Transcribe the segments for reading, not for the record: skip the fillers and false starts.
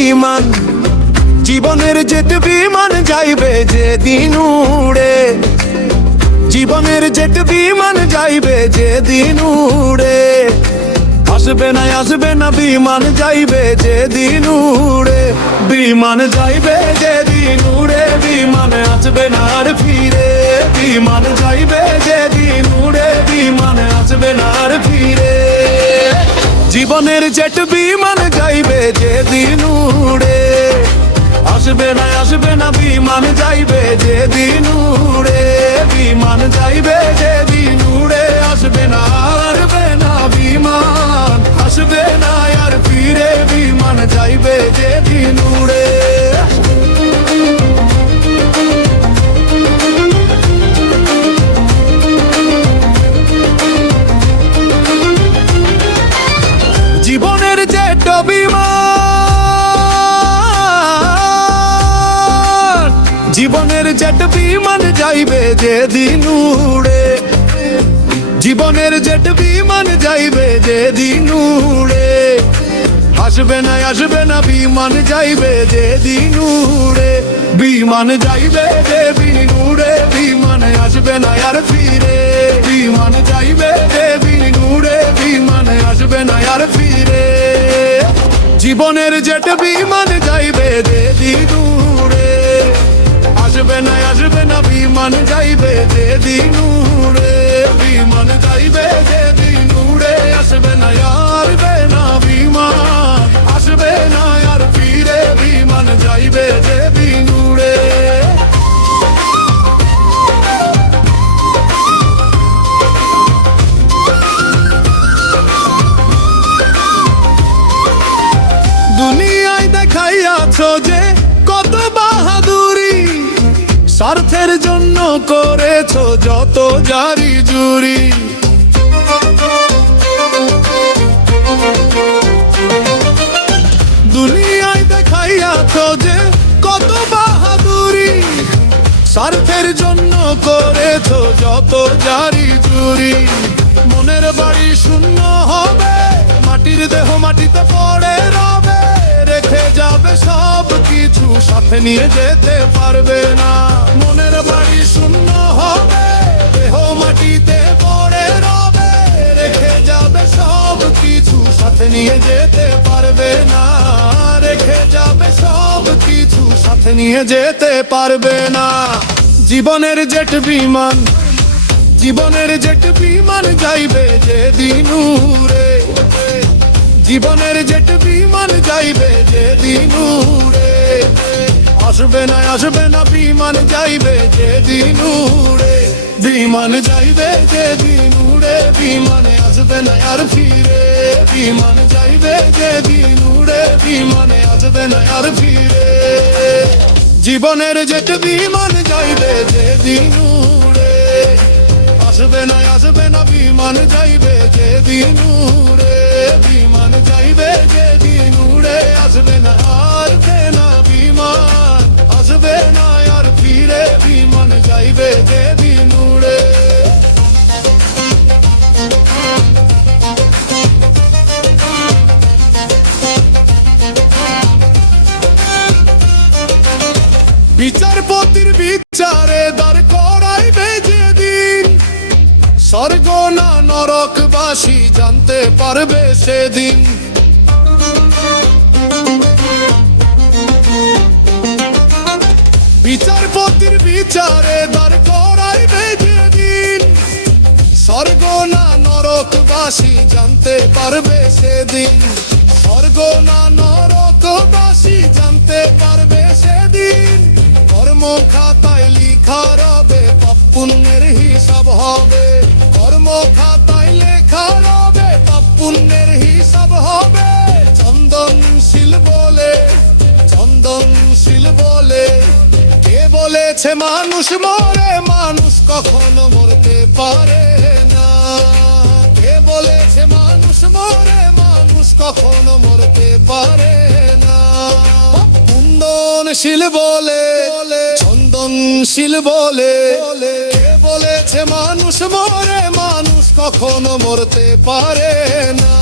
বিমান, জীবনের জেট বিমান যাইবে যেদিন উড়ে, জীবনের জেট বিমান যাইবে যেদিন উড়ে। আসবে না বিমান যাইবে যেদিন উড়ে, বিমান যাইবে যেদিন উড়ে, বিমান আসবে না আর ফিরে। বিমান যাইবে যেদিন উড়ে, বিমান আসবে না আর ফিরে। জীবনের জেট বিমান যাইবে যেদিন উড়ে, আসবে না বিমান যাইবে যেদিন উড়ে, বিমান যাইবে যেদিন উড়ে। আসবে না বিমান, আসবে না আর ফিরে, বিমান যাইবে যেদিন উড়ে। জীবনের জেট বিমান, জীবনের জেট বিমান যাইবে যেদিন উড়ে, জীবনের জেট বিমান যাইবে যেদিন উড়ে। আসবে না বিমান যাইবে যেদিন উড়ে, বিমান যাইবে যেদিন উড়ে, বিমান আসবে না আর ফিরে। বিমান যাইবে যেদিন উড়ে, বিমান আসবে না আর ফিরে। জীবনের জেট বিমান যাইবে যেদিন উড়ে, আসবে না বিমান যাইবে যেদিন উড়ে, বিমান যাইবে যেদিন উড়ে। আসবে না বিমান, আসবে না আর ফিরে, বিমান যাইবে যেদিন উড়ে। দুনিয়ায় দেখাইয়াছ যে কত বাহাদুরি, স্বার্থের জন্য করেছ যত জারি জুরি। দুনিয়ায় দেখাইয়াছ যে কত বাহাদুরি, স্বার্থের জন্য করেছ যত জারি জুরি। মনের বাড়ি শূন্য হবে, মাটির দেহ মাটিতে পড়ে রবে, রেখে যাবে সব কিছু, সাথে নিয়ে যেতে পারবে না। মনের বাড়ি শূন্য হবে, দেহ মাটিতে পড়ে রবে, রেখে যাবে সব কিছু, সাথে নিয়ে যেতে পারবে না। রেখে যাবে সব কিছু, সাথে নিয়ে যেতে পারবে না। জীবনের জেট বিমান, জীবনের জেট বিমান যাইবে যেদিন উড়ে, জীবনের জেট বিমান যাইবে যেদিন উড়ে। আসবে না বিমান যাইবে যেদিন উড়ে, বিমান যাইবে যেদিন উড়ে, বিমান আসবে না আর ফিরে। বিমান যাইবে যেদিন উড়ে, বিমান আসবে না আর ফিরে। জীবনের জেট বিমান যাইবে যেদিন উড়ে, আসবে না বিমান যাইবে যেদিন উড়ে, বিমান যাইবে যেদিন উড়ে। আসবে না বিমান, আসবে না আর ফিরে, বিমান যাইবে যেদিন উড়ে। বিচারপতির বিচারে দাঁড় করাইবে যেদিন, স্বর্গ না নরকবাসী জানতে পারবে সেদিন। বিচারপতির বিচারে দাঁড় করাইবে যেদিন, স্বর্গ না নরকবাসী জানতে পারবে সেদিন। স্বর্গ না নরকবাসী জানতে পারবে সেদিন। কর্ম খাতায় লিখা রবে, পাপ পুণ্যের হিসাব হবে। কর্ম খাতায় লেখা রবে, পাপ পুণ্যের হিসাব হবে। চন্দনশীল বলে কে বলেছে মানুষ মরে, মানুষ কখনো মরতে পারে না। কে বলেছে মানুষ মরে, মানুষ কখনো মরতে পারে না। চন্দনশীল বলে কে বলেছে মানুষ মরে, মানুষ কখনো মরতে পারে না?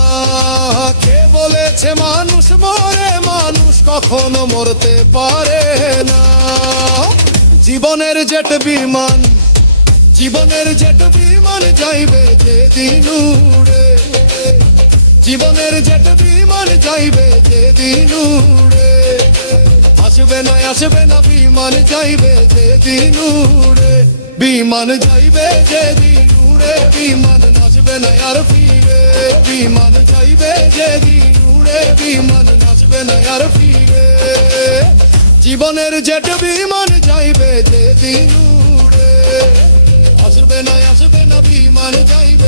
কে বলেছে মানুষ মরে, মানুষ কখনো মরতে পারে না? জীবনের জেট বিমান, জীবনের জেট বিমান যাইবে যেদিন উড়ে, জীবনের জেট বিমান যাইবে যেদিন উড়ে। আসবে না বিমান যাইবে যেদিন উড়ে, বিমান যাইবে যেদিন উড়ে, বিমান নাচবে না আর ফিরে। বিমান যাইবে যেদিন উড়ে, বিমান নাচবে না আর ফিরে। জীবনের জেট বিমান যাইবে যেদিন উড়ে, আসবে না বিমান যাইবে